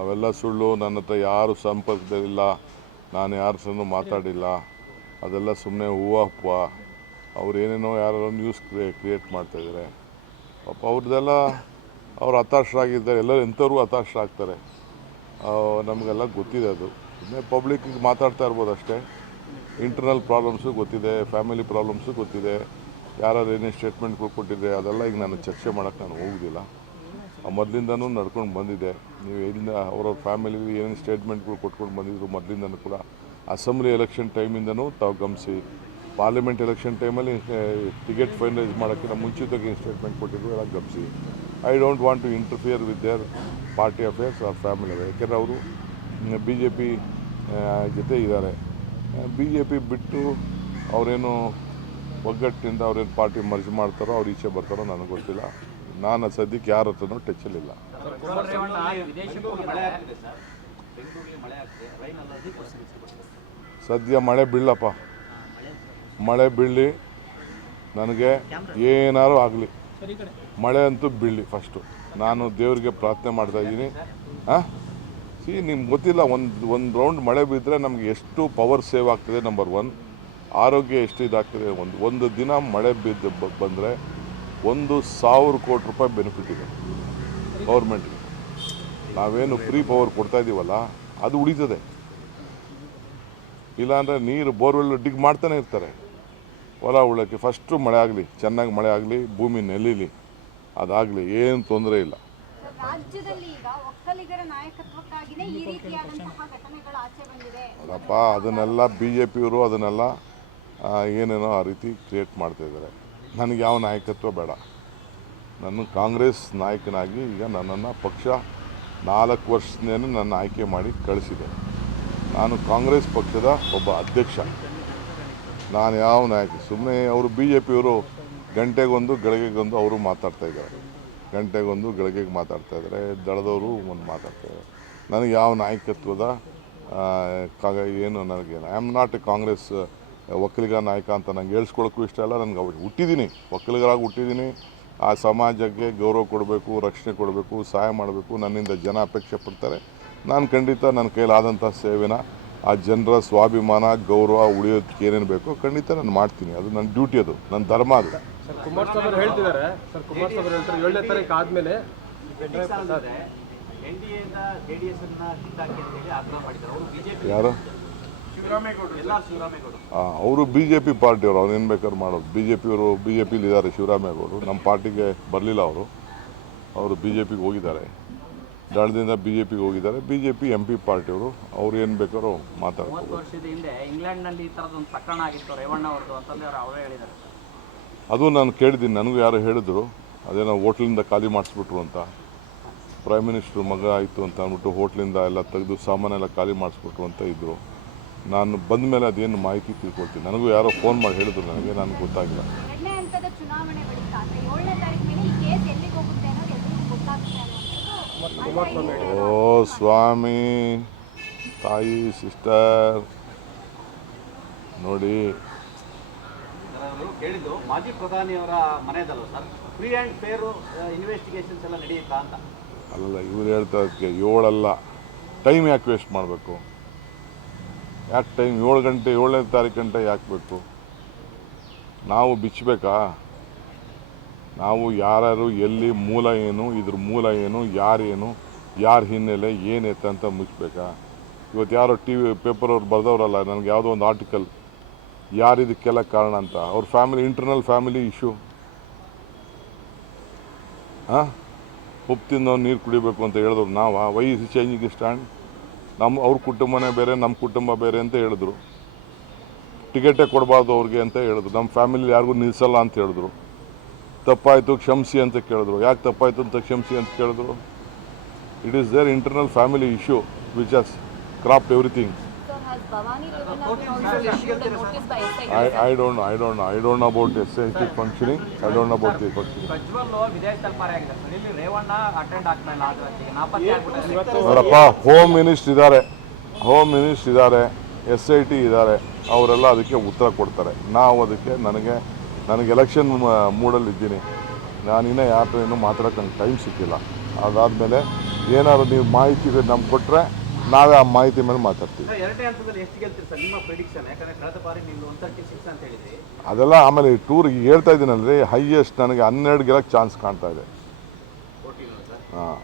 ಅವೆಲ್ಲ ಸುಳ್ಳು. ನನ್ನ ಹತ್ರ ಯಾರು ಸಂಪರ್ಕದಲ್ಲಿಲ್ಲ, ನಾನು ಯಾರ ಸಹ ಮಾತಾಡಿಲ್ಲ. ಅದೆಲ್ಲ ಸುಮ್ಮನೆ ಹೂವಪ್ಪ. ಅವ್ರು ಏನೇನೋ ಯಾರೋ ನ್ಯೂಸ್ ಕ್ರಿಯೇಟ್ ಮಾಡ್ತಾಯಿದ್ದಾರೆ. ಪಾಪ ಅವ್ರದ್ದೆಲ್ಲ ಅವ್ರು ಹತಾಶರಾಗಿದ್ದಾರೆ. ಎಲ್ಲರೂ ಎಂಥವ್ರು ಹತಾಶರಾಗ್ತಾರೆ. ನಮಗೆಲ್ಲ ಗೊತ್ತಿದೆ. ಅದು ಸುಮ್ಮನೆ ಪಬ್ಲಿಕ್ಕಿಗೆ ಮಾತಾಡ್ತಾ ಇರ್ಬೋದು ಅಷ್ಟೇ. ಇಂಟರ್ನಲ್ ಪ್ರಾಬ್ಲಮ್ಸು ಗೊತ್ತಿದೆ, ಫ್ಯಾಮಿಲಿ ಪ್ರಾಬ್ಲಮ್ಸು ಗೊತ್ತಿದೆ. ಯಾರು ಏನೇ ಸ್ಟೇಟ್ಮೆಂಟ್ಗಳು ಕೊಟ್ಟಿದ್ರೆ ಅದೆಲ್ಲ ಈಗ ನಾನು ಚರ್ಚೆ ಮಾಡೋಕ್ಕೆ ನಾನು ಹೋಗೋದಿಲ್ಲ. ಮೊದಲಿಂದನೂ ನಡ್ಕೊಂಡು ಬಂದಿದೆ. ನೀವು ಎಲ್ಲಿಂದ ಅವ್ರವ್ರ ಫ್ಯಾಮಿಲಿಗೆ ಏನೇನು ಸ್ಟೇಟ್ಮೆಂಟ್ಗಳು ಕೊಟ್ಕೊಂಡು ಬಂದಿದ್ರು ಮೊದಲಿಂದನೂ ಕೂಡ. ಅಸೆಂಬ್ಲಿ ಎಲೆಕ್ಷನ್ ಟೈಮಿಂದನೂ ತಾವು ಗಮನಿಸಿ, ಪಾರ್ಲಿಮೆಂಟ್ ಎಲೆಕ್ಷನ್ ಟೈಮಲ್ಲಿ ಟಿಕೆಟ್ ಫೈನಲೈಸ್ ಮಾಡೋಕ್ಕಿಂತ ಮುಂಚಿತವಾಗಿ ಏನು ಸ್ಟೇಟ್ಮೆಂಟ್ ಕೊಟ್ಟಿದ್ರು ಎಲ್ಲ ಗಮನಿಸಿ. I don't want to interfere with their party affairs or family. ಯಾಕೆಂದರೆ ಅವರು BJP ಜೊತೆ ಇದ್ದಾರೆ. BJP ಬಿಟ್ಟು ಅವರೇನು ಒಗ್ಗಟ್ಟಿನಿಂದ ಅವ್ರೇನು ಪಾರ್ಟಿ ಮರ್ಜ್ ಮಾಡ್ತಾರೋ ಅವ್ರು ಈಚೆ ಬರ್ತಾರೋ ನನಗೆ ಗೊತ್ತಿಲ್ಲ. ನಾನು ಸದ್ಯಕ್ಕೆ ಯಾರ ಹತ್ರನೂ ಟಚ್ಚಲ್ಲಿಲ್ಲ. ಸದ್ಯ ಮಳೆ ಬೀಳಪ್ಪ, ಮಳೆ ಬೀಳಲಿ, ನನಗೆ ಏನಾರು ಆಗಲಿ, ಮಳೆ ಅಂತೂ ಬೀಳಲಿ ಫಸ್ಟು. ನಾನು ದೇವರಿಗೆ ಪ್ರಾರ್ಥನೆ ಮಾಡ್ತಾಯಿದ್ದೀನಿ. ನಿಮ್ಗೆ ಗೊತ್ತಿಲ್ಲ, ಒಂದು ರೌಂಡ್ ಮಳೆ ಬಿದ್ದರೆ ನಮಗೆ ಎಷ್ಟು ಪವರ್ ಸೇವ್ ಆಗ್ತದೆ. ನಂಬರ್ 1 ಆರೋಗ್ಯ ಎಷ್ಟು ಇದಾಗ್ತದೆ. ಒಂದು ದಿನ ಮಳೆ ಬಂದರೆ 1,000 ಕೋಟಿ ರೂಪಾಯಿ ಬೆನಿಫಿಟ್ ಇದೆ ಗೌರ್ಮೆಂಟ್ಗೆ. ನಾವೇನು ಫ್ರೀ ಪವರ್ ಕೊಡ್ತಾ ಇದ್ದೀವಲ್ಲ ಅದು ಉಳಿತದೆ. ಇಲ್ಲಾಂದರೆ ನೀರು ಬೋರ್ವೆಲ್ ಡಿಗ್ ಮಾಡ್ತಾನೆ ಇರ್ತಾರೆ. ಹೊಲ ಉಳಕ್ಕೆ ಫಸ್ಟು ಮಳೆ ಆಗಲಿ, ಚೆನ್ನಾಗಿ ಮಳೆ ಆಗಲಿ, ಭೂಮಿ ನೆಲೀಲಿ, ಅದಾಗಲಿ, ಏನು ತೊಂದರೆ ಇಲ್ಲ. ಅದಪ್ಪ ಅದನ್ನೆಲ್ಲ BJPಯವರು ಅದನ್ನೆಲ್ಲ ಏನೇನೋ ಆ ರೀತಿ ಕ್ರಿಯೇಟ್ ಮಾಡ್ತಾಯಿದ್ದಾರೆ. ನನಗೆ ಯಾವ ನಾಯಕತ್ವ ಬೇಡ. ನಾನು ಕಾಂಗ್ರೆಸ್ ನಾಯಕನಾಗಿ ಈಗ ನನ್ನನ್ನು ಪಕ್ಷ 4 ವರ್ಷದಿಂದ ನನ್ನ ಆಯ್ಕೆ ಮಾಡಿ ಕಳಿಸಿದೆ. ನಾನು ಕಾಂಗ್ರೆಸ್ ಪಕ್ಷದ ಒಬ್ಬ ಅಧ್ಯಕ್ಷ. ನಾನು ಯಾವ ನಾಯಕ ಸುಮ್ಮನೆ ಅವರು BJPಯವರು ಗಂಟೆಗೊಂದು ಗಳಿಗೆಗೊಂದು ಅವರು ಮಾತಾಡ್ತಾಯಿದ್ದಾರೆ. ಗಂಟೆಗೊಂದು ಗಳಿಗೆಗೆ ಮಾತಾಡ್ತಾಯಿದ್ದಾರೆ. ದಳದವರು ಒಂದು ಮಾತಾಡ್ತಾಯಿದ್ದಾರೆ. ನನಗೆ ಯಾವ ನಾಯಕತ್ವದ ಏನು ನನಗೆ I am not A Congress Vokkaliga ನಾಯಕ ಅಂತ ನಂಗೆ ಹೇಳ್ಸ್ಕೊಳ್ಳೋಕ್ಕೂ ಇಷ್ಟ ಇಲ್ಲ. ನನಗೆ ಹುಟ್ಟಿದ್ದೀನಿ, ಒಕ್ಕಲಿಗರಾಗಿ ಹುಟ್ಟಿದ್ದೀನಿ. ಆ ಸಮಾಜಕ್ಕೆ ಗೌರವ ಕೊಡಬೇಕು, ರಕ್ಷಣೆ ಕೊಡಬೇಕು, ಸಹಾಯ ಮಾಡಬೇಕು. ನನ್ನಿಂದ ಜನ ಅಪೇಕ್ಷೆ ಪಡ್ತಾರೆ. ನಾನು ಖಂಡಿತ ನನ್ನ ಕೈಲಾದಂಥ ಸೇವೆನ ಆ ಜನರ ಸ್ವಾಭಿಮಾನ ಗೌರವ ಉಳಿಯೋದಕ್ಕೆ ಏನೇನು ಬೇಕೋ ಖಂಡಿತ ನಾನು ಮಾಡ್ತೀನಿ. ಅದು ನನ್ನ ಡ್ಯೂಟಿ, ಅದು ನನ್ನ ಧರ್ಮ. ಅದು ಕುಮಾರಸ್ವಾಮಿ ಹೇಳ್ತಿದ್ದಾರೆ ಸರ್, ಕುಮಾರಸ್ವಾಮಿ ಹೇಳ್ತಾರೆ 7ನೇ ತಾರೀಕು ಆದಮೇಲೆ ಯಾರು ಅವರು BJP ಪಾರ್ಟಿಯವರು, ಅವ್ರು ಏನು ಬೇಕಾದ್ರು ಮಾಡೋದು. BJPಯವರು BJPಲಿ ಇದ್ದಾರೆ. ಶಿವರಾಮೇಗೌಡರು ನಮ್ಮ ಪಾರ್ಟಿಗೆ ಬರಲಿಲ್ಲ. ಅವರು BJPಗೆ ಹೋಗಿದ್ದಾರೆ. ದಳದಿಂದ BJPಗೆ ಹೋಗಿದ್ದಾರೆ. BJP MP ಪಾರ್ಟಿಯವರು ಅವ್ರು ಏನು ಬೇಕಾದ್ರೂ ಮಾತಾಡ್ತಾರೆ. ಅದು ನಾನು ಕೇಳಿದ್ದೀನಿ. ನನಗೂ ಯಾರು ಹೇಳಿದ್ರು, ಅದೇನೋ ಹೋಟ್ಲಿಂದ ಖಾಲಿ ಮಾಡಿಸ್ಬಿಟ್ರು ಅಂತ. ಪ್ರೈಮ್ ಮಿನಿಸ್ಟ್ರು ಮಗ ಆಯಿತು ಅಂತ ಅಂದ್ಬಿಟ್ಟು ಹೋಟ್ಲಿಂದ ಎಲ್ಲ ತೆಗೆದು ಸಾಮಾನೆಲ್ಲ ಖಾಲಿ ಮಾಡಿಸ್ಬಿಟ್ರು ಅಂತ ಇದ್ದರು. ನಾನು ಬಂದ ಮೇಲೆ ಅದೇನು ಮಾಹಿತಿ ತಿಳ್ಕೊಳ್ತೀನಿ. ನನಗೂ ಯಾರೋ ಫೋನ್ ಮಾಡಿ ಹೇಳಿದ್ರು, ನನಗೆ ಗೊತ್ತಾಗಿಲ್ಲ. ಓ ಸ್ವಾಮಿ, ತಾಯಿ, ಸಿಸ್ಟರ್ ನೋಡಿ, ಕೇಳಿದ್ದು ಮಾಜಿ ಪ್ರಧಾನಿಯವರ ಮನೆಯದಲ್ಲ sir, free and fair investigations ಎಲ್ಲ ನಡೆಯುತ್ತಾ ಅಂತ. ಅಲ್ಲ, ಇವ್ರು ಹೇಳ್ತಾ ಅದಕ್ಕೆ 7 ಅಲ್ಲ. ಟೈಮ್ ಯಾಕೆ ವೇಸ್ಟ್ ಮಾಡಬೇಕು? ಯಾಕೆ ಟೈಮ್ 7 ಗಂಟೆ 7ನೇ ತಾರೀಕು ಗಂಟೆ ಯಾಕೆ ಬೇಕು? ನಾವು ಬಿಚ್ಚಬೇಕಾ? ನಾವು ಯಾರ್ಯಾರು ಎಲ್ಲಿ ಮೂಲ ಏನು, ಇದ್ರ ಮೂಲ ಏನು, ಯಾರೇನು, ಯಾರ ಹಿನ್ನೆಲೆ ಏನೈತೆ ಅಂತ ಮುಚ್ಚಬೇಕಾ? ಇವತ್ತು ಯಾರೋ TV ಪೇಪರವ್ರು ಬರೆದವ್ರಲ್ಲ, ನನಗೆ ಯಾವುದೋ ಒಂದು ಆರ್ಟಿಕಲ್, ಯಾರಿದಕ್ಕೆಲ್ಲ ಕಾರಣ ಅಂತ. ಅವ್ರ ಫ್ಯಾಮಿಲಿ, ಇಂಟರ್ನಲ್ ಫ್ಯಾಮಿಲಿ ಇಶ್ಯೂ. ಉಪ್ಪು ತಿಂದವ್ನು ನೀರು ಕುಡಿಬೇಕು ಅಂತ ಹೇಳಿದ್ರು. Why is changing stand? ಅವ್ರ ಕುಟುಂಬನೇ ಬೇರೆ, ನಮ್ಮ ಕುಟುಂಬ ಬೇರೆ ಅಂತ ಹೇಳಿದ್ರು. ಟಿಕೆಟೇ ಕೊಡಬಾರ್ದು ಅವ್ರಿಗೆ ಅಂತ ಹೇಳಿದ್ರು. ನಮ್ಮ ಫ್ಯಾಮಿಲಿ ಯಾರಿಗೂ ನಿಲ್ಲಿಸಲ್ಲ ಅಂತ ಹೇಳಿದ್ರು. ತಪ್ಪಾಯಿತು ಕ್ಷಮಿಸಿ ಅಂತ ಕೇಳಿದ್ರು. ಯಾಕೆ ತಪ್ಪಾಯಿತು ಅಂತ ಕ್ಷಮಿಸಿ ಅಂತ ಕೇಳಿದ್ರು? It is there internal family issue which has cropped everything. I don't know about SIT functioning. I don't know about the functioning. ನೋಡಪ್ಪ, ಹೋಮ್ ಮಿನಿಸ್ಟರ್ ಇದ್ದಾರೆ, SIT ಇದ್ದಾರೆ, ಅವರೆಲ್ಲ ಅದಕ್ಕೆ ಉತ್ತರ ಕೊಡ್ತಾರೆ. ನಾವು ಅದಕ್ಕೆ ನನಗೆ ಎಲೆಕ್ಷನ್ ಮೂಡಲ್ಲಿದ್ದೀನಿ. ನಾನಿನ್ನೂ ಯಾರ ಇನ್ನೂ ಮಾತಾಡೋಕ್ಕೆ ನಂಗೆ ಟೈಮ್ ಸಿಕ್ಕಿಲ್ಲ. ಅದಾದಮೇಲೆ ಏನಾದ್ರು ನೀವು ಮಾಹಿತಿ ನಮ್ಗೆ ಕೊಟ್ಟರೆ ನಾವೇ ಆ ಮಾಹಿತಿ ಮೇಲೆ ಮಾತಾಡ್ತೀವಿ. ಸರ್ ಎರಡನೇ ಹಂತದಲ್ಲಿ ಎಷ್ಟು ಗೆಲ್ತೀರಿ ಸರ್ ನಿಮ್ಮ ಪ್ರಿಡಿಕ್ಷನ್? ಯಾಕಂದ್ರೆ ಕಳೆದ ಬಾರಿ ನೀವು 136 ಅಂತ ಹೇಳಿದ್ರಿ. ಅದೆಲ್ಲ ಆಮೇಲೆ ಟೂರಿಗೆ ಹೇಳ್ತಾ ಇದ್ದೀನಲ್ರಿ, ಹೈಯೆಸ್ಟ್ ನನಗೆ 12 ಗೆಲ್ಲಕ್ಕೆ ಚಾನ್ಸ್ ಕಾಣ್ತಾ ಇದೆ. ಸರ್ ಹಾಂ.